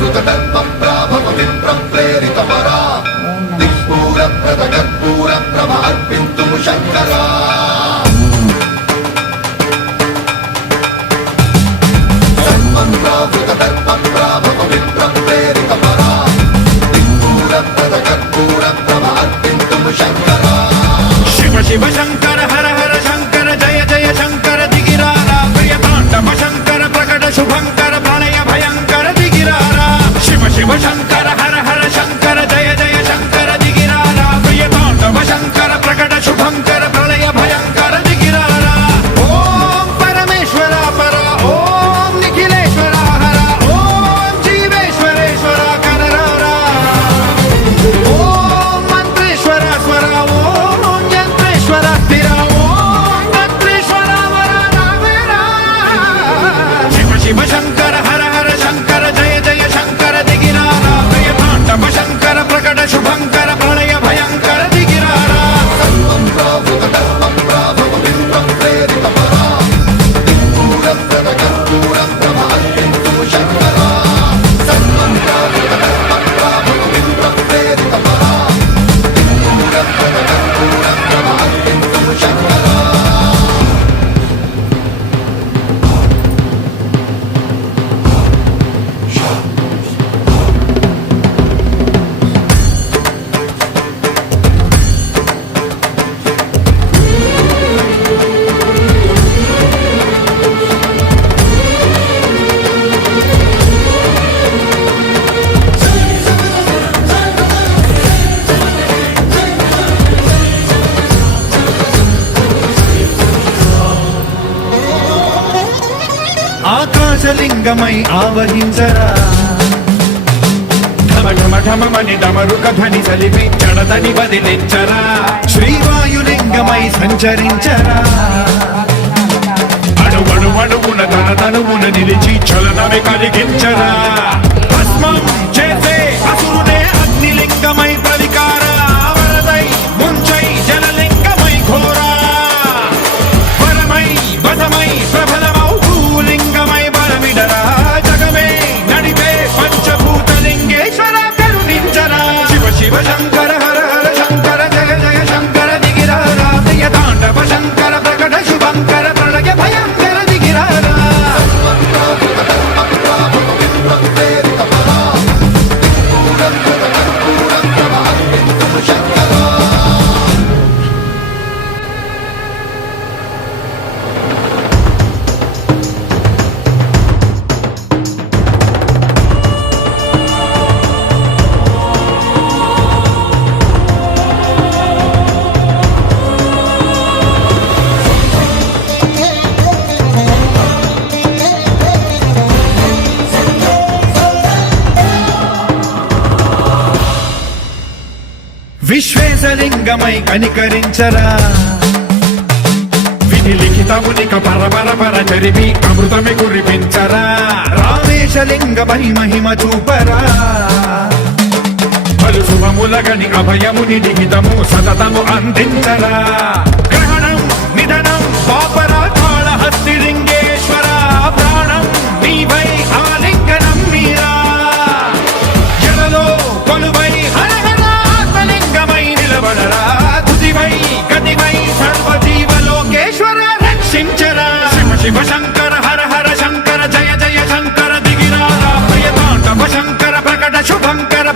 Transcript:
ప్రావృతదర్పం ప్రాభవతిం ప్రేరితమరా దిక్పూర ప్రదకర్పూర ప్రభ అర్పింతుము శంకరా సర్వం ప్రావృతదర్పం ప్రాభవతిం ప్రేరితమరా దిక్పూర ప్రదకర్పూర ప్రభ అర్పింతుము శంకరా శివ శివ శంకర హర హర శంకర జయ జయ శంకర దిగిరారా ప్రియ తాండవ శంకర ప్రకట శుభంకర ప్రళయ భయంకర దిగిరారా శివ శివ శంకర హర హర శంకర జయ జయ శంకర దిగిరారా ప్రియ తాండవ శంకర ప్రకట శుభంకర ప్రళయ భయంకర దిగిరారా ఓం పరమేశ్వర పర ఓం నిఖిలేశ్వర హర ఓం జీవేశ్వరేశ్వర కరరారా ఓం మంత్రేశ్వర స్వర ఓం యంత్రేశ్వర స్థిర ఓం మంత్రేశ్వర వర రావేరా శివ శివ శంకర హర హర శంకర జయ జయ శంకర దిగిరారా ప్రియ తాండవ శంకర ప్రకట శుభంకర ప్రళయ భయంకర దిగిరారా సర్వం ప్రావృతదర్పం ప్రాభవతిం ప్రేరితమరా దిక్పూర ప్రదకర్పూర ప్రభ అర్పింతుము శంకరా సర్వం ప్రావృతదర్పం ప్రాభవతిం ప్రేరితమరా దిక్పూర ప్రదకర్పూర ప్రభ అర్పింతుము శంకరా ఆకాశలింగమై ఆవహించరా ఢమ ఢమ ఢమమని డమరుక ధ్వని సలిపి జడదని వదిలించరా శ్రీవాయులింగమై సంచరించరా అణువణువున తన తనువున నిలిచి చలనమే కలిగించరా భస్మం చేసే అసురునే అగ్నిలింగమై ప్రవికారా వరదై ముంచై జలలింగమై ఘోరా వరమై వదమై ప్రబలమౌ భూలింగమై బలమిడరా జగమే నడిపే పంచభూతలింగేశ్వర కరుణించరా శివ శివ శంకర హర హర శంకర జయ జయ శంకర దిగిరారా ప్రియ తాండవ శంకర ప్రకట శుభంకర ప్రళయ భయంకర దిగిరారా సర్వం ప్రావృతదర్పం ప్రాభవతిం ప్రేరితమరా దిక్పూర ప్రదకర్పూర ప్రభ అర్పింతుము శంకరా విశ్వేశలింగమై కనికరించరా విధి లిఖితమునిక పరపర చరిపి అమృతమి కురిపించరా రామేశలింగమై మహిమ చూపరా పలు శుభములగని అభయముని లిఖితము సతతము అందించరా గ్రహణం నిధనం పాపరా కాళహస్తి లింగేశ్వర ప్రాణం నీవై ఆలింగనం మీరా జలలో కొలువై హర హర ఆత్మలింగమై నిలబడరా తుదివై గతివై సర్వజీవలోకేశ్వర రక్షించరా శివ శివ శంకర హర హర శంకర జయ జయ శంకర దిగిరారా ప్రియ తాండవ శంకర ప్రకట శుభంకర